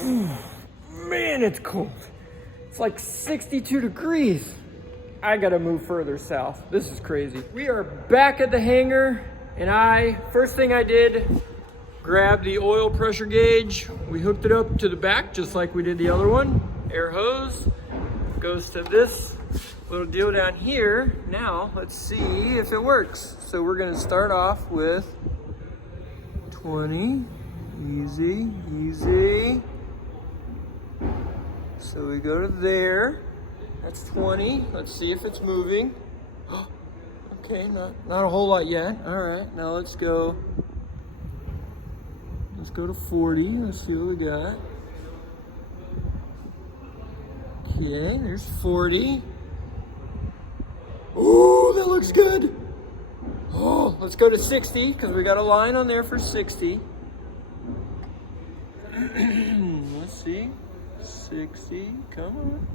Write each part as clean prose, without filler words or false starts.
Man, it's cold. It's like 62 degrees. I gotta move further south. This is crazy. We are back at the hangar, and first thing I did, grabbed the oil pressure gauge. We hooked it up to the back just like we did the other one. Air hose goes to this little deal down here. Now let's see if it works. So we're gonna start off with 20, easy, easy. So we go to there, that's 20. Let's see if it's moving. Okay, not a whole lot yet. All right, now let's go to 40. Let's see what we got. Okay, there's 40. Ooh, that looks good. Oh, let's go to 60 because we got a line on there for 60. Let's see. 60, come on.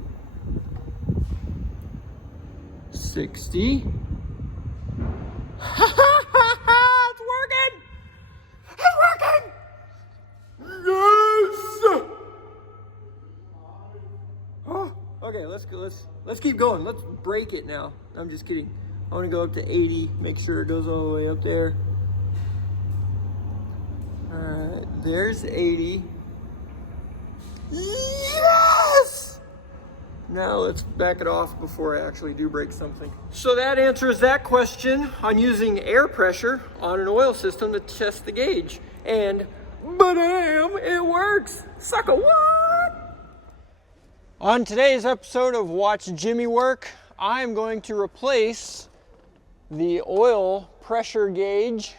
60. It's working! It's working! Yes! Oh, okay, let's keep going. Let's break it now. I'm just kidding. I want to go up to 80, make sure it goes all the way up there. Alright, there's 80. Yes! Now let's back it off before I actually do break something. So that answers that question on using air pressure on an oil system to test the gauge. And ba-damn, it works! Sucker, what? On today's episode of Watch Jimmy Work, I'm going to replace the oil pressure gauge.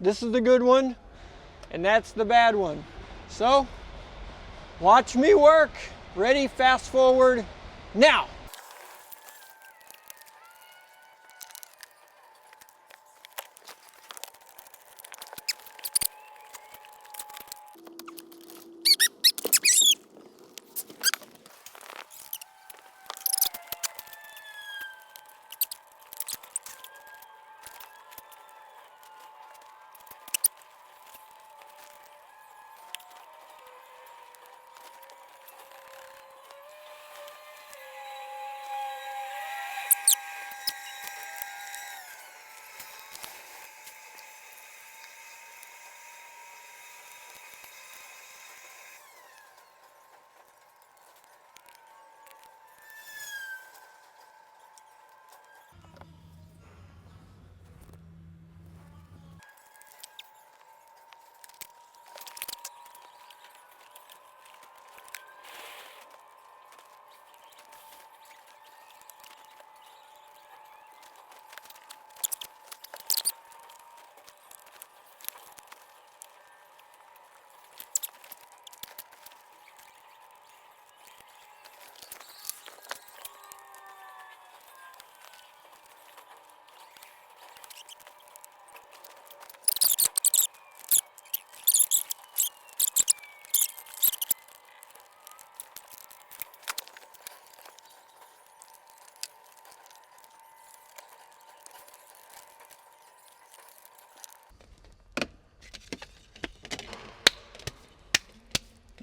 This is the good one, and that's the bad one. So, watch me work. Ready, fast forward, now.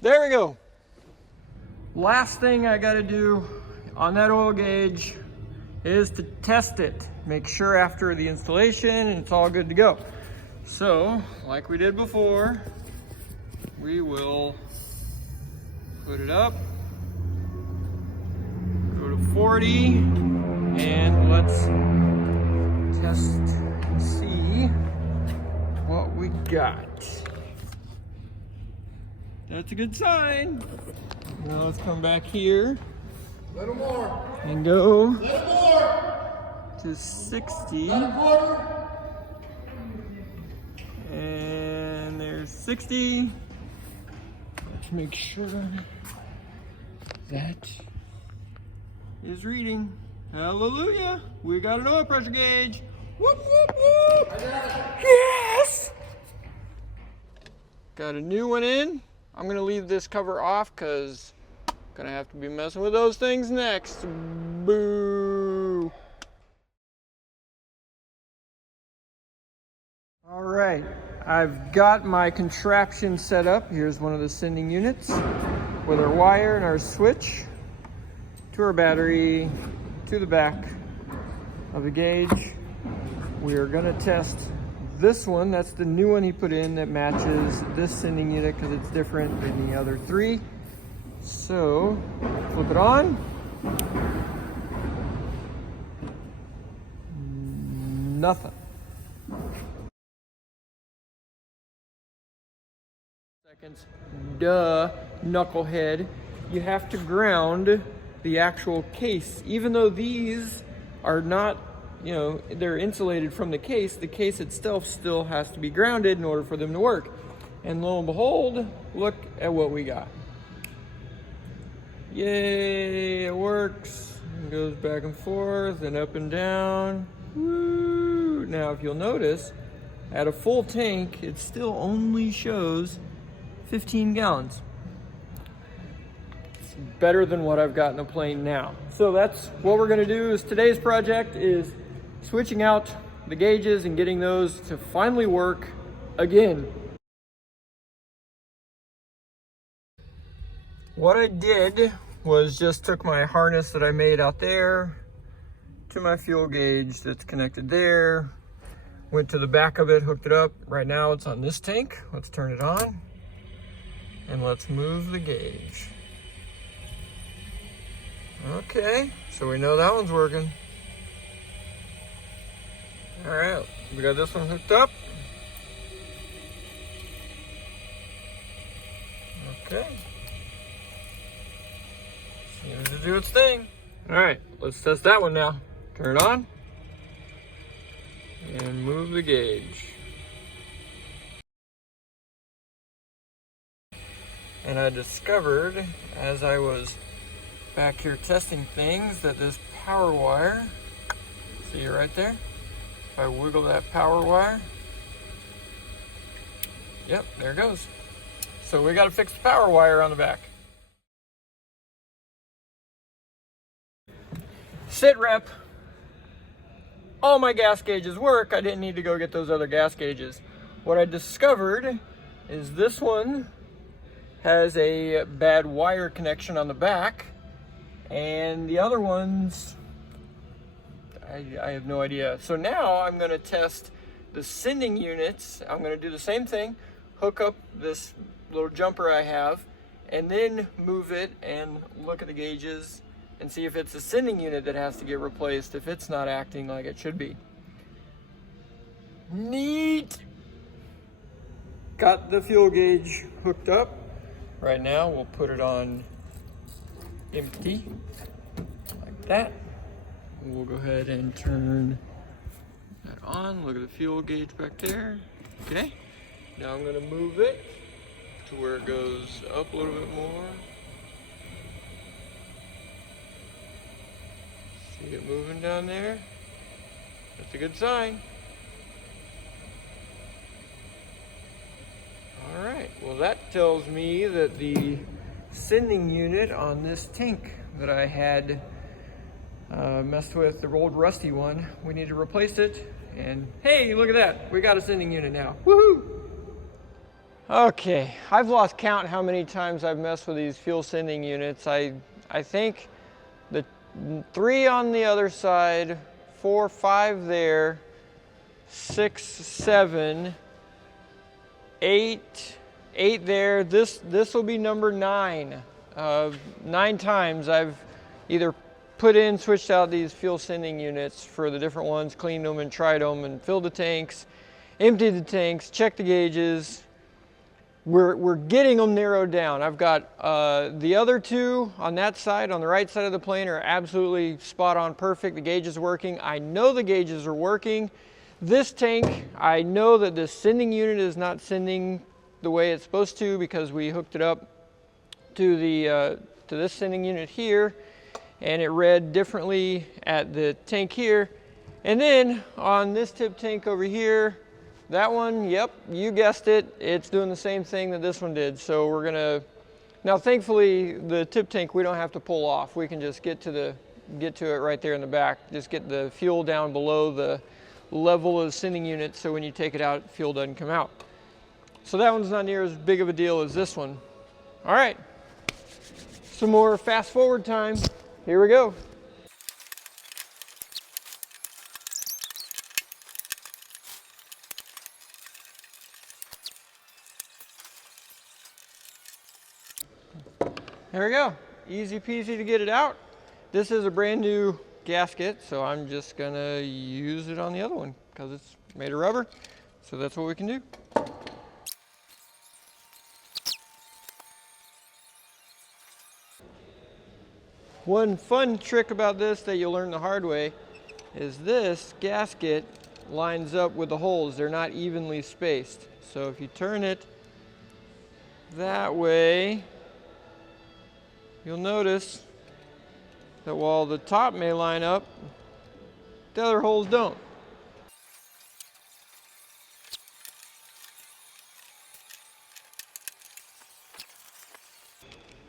There we go. Last thing I gotta do on that oil gauge is to test it. Make sure after the installation it's all good to go. So, like we did before, we will put it up, go to 40, and let's test and see what we got. That's a good sign. Now let's come back here. Little more. And go Little more. to 60. And there's 60. Let's make sure that is reading. Hallelujah. We got an oil pressure gauge. Whoop, whoop, whoop. Yes! Got a new one in. I'm gonna leave this cover off because I'm gonna have to be messing with those things next. Boo! All right, I've got my contraption set up. Here's one of the sending units with our wire and our switch to our battery to the back of the gauge. We are gonna test this one. That's the new one he put in that matches this sending unit because it's different than the other three. So, flip it on. Nothing. Seconds. Duh, knucklehead. You have to ground the actual case. Even though these are not, you know, they're insulated from the case itself still has to be grounded in order for them to work. And lo and behold, look at what we got. Yay, it works. It goes back and forth and up and down. Woo! Now, if you'll notice, at a full tank, it still only shows 15 gallons. It's better than what I've got in the plane now. So that's what we're gonna do. Is today's project is switching out the gauges and getting those to finally work again. What I did was just took my harness that I made out there to my fuel gauge that's connected there, went to the back of it, hooked it up. Right now it's on this tank. Let's turn it on and let's move the gauge. Okay, so we know that one's working. All right, we got this one hooked up. Okay. Seems to do its thing. All right, let's test that one now. Turn it on and move the gauge. And I discovered as I was back here testing things that this power wire, see it right there? If I wiggle that power wire, yep, there it goes. So we got to fix the power wire on the back. Sit rep. All my gas gauges work. I didn't need to go get those other gas gauges. What I discovered is this one has a bad wire connection on the back, and the other ones, I have no idea. So now I'm going to test the sending units. I'm going to do the same thing, hook up this little jumper I have, and then move it and look at the gauges and see if it's the sending unit that has to get replaced if it's not acting like it should be. Neat! Got the fuel gauge hooked up. Right now we'll put it on empty, like that. We'll go ahead and turn that on. Look at the fuel gauge back there. Okay, now I'm gonna move it to where it goes up a little bit more. See it moving down there? That's a good sign. All right, well that tells me that the sending unit on this tank that I had messed with, the old rusty one, we need to replace it. And hey, look at that, we got a sending unit now, woohoo! Okay, I've lost count how many times I've messed with these fuel sending units. I think the 3 on the other side, 4, 5 there, 6, 7, 8 there. This will be number 9. 9 times I've either put in, switched out these fuel sending units for the different ones, cleaned them and tried them and filled the tanks, emptied the tanks, checked the gauges. We're getting them narrowed down. I've got the other 2 on that side, on the right side of the plane, are absolutely spot on perfect. The gauge is working. I know the gauges are working. This tank, I know that the sending unit is not sending the way it's supposed to because we hooked it up to this sending unit here, and it read differently at the tank here. And then on this tip tank over here, that one, yep, you guessed it, it's doing the same thing that this one did. So we're gonna, now thankfully the tip tank we don't have to pull off. We can just get to it right there in the back. Just get the fuel down below the level of the sending unit, so when you take it out, fuel doesn't come out. So that one's not near as big of a deal as this one. All right, some more fast forward time. Here we go. There we go, easy peasy to get it out. This is a brand new gasket, so I'm just gonna use it on the other one because it's made of rubber, so that's what we can do. One fun trick about this that you'll learn the hard way is this gasket lines up with the holes. They're not evenly spaced. So if you turn it that way, you'll notice that while the top may line up, the other holes don't.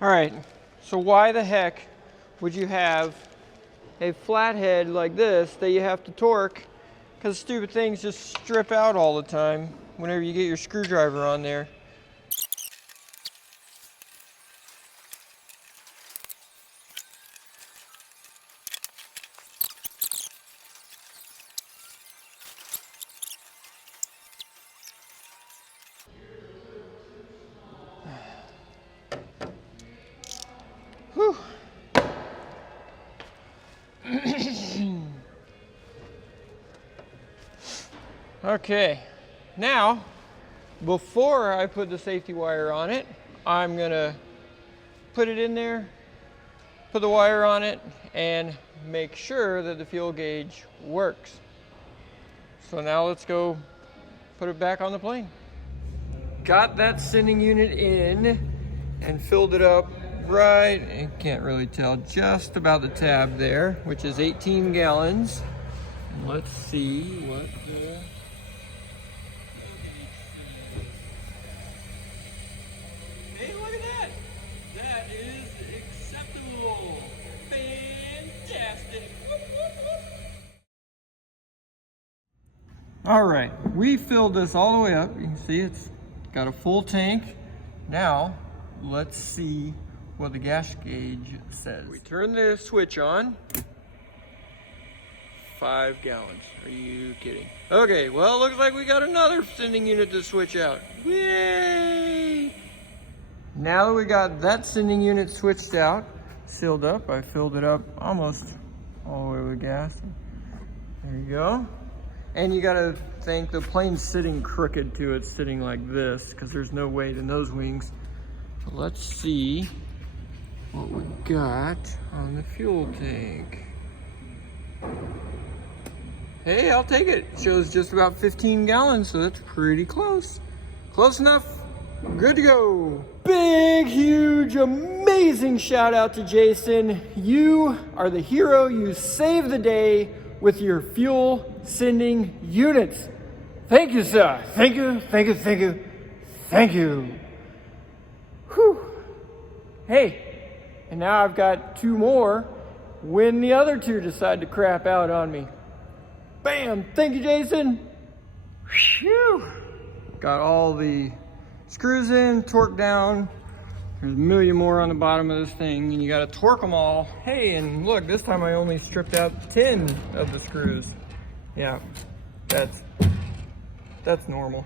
All right, so why the heck would you have a flathead like this that you have to torque? Because stupid things just strip out all the time whenever you get your screwdriver on there. Whew. Okay, now before I put the safety wire on it, I'm gonna put it in there, put the wire on it, and make sure that the fuel gauge works. So now let's go put it back on the plane. Got that sending unit in and filled it up right, you can't really tell, just about the tab there, which is 18 gallons. And let's see what the... Hey, look at that! That is acceptable! Fantastic! Whoop, whoop, whoop. All right, we filled this all the way up. You can see it's got a full tank. Now, let's see what the gas gauge says. We turn the switch on. 5 gallons. Are you kidding? Okay, well, looks like we got another sending unit to switch out. Yay! Now that we got that sending unit switched out, sealed up, I filled it up almost all the way with gas. There you go. And you gotta think the plane's sitting crooked too. It's sitting like this because there's no weight in those wings. So let's see what we got on the fuel tank. Hey, I'll take it. Shows just about 15 gallons, so that's pretty close. Close enough, good to go. Big, huge, amazing shout out to Jason. You are the hero. You saved the day with your fuel sending units. Thank you, sir. Thank you, thank you, thank you, thank you. Whew. Hey. And now I've got 2 more when the other 2 decide to crap out on me. Bam! Thank you, Jason. Whew. Got all the screws in, torque down. There's a million more on the bottom of this thing, and you gotta torque them all. Hey, and look, this time I only stripped out 10 of the screws. Yeah, that's normal.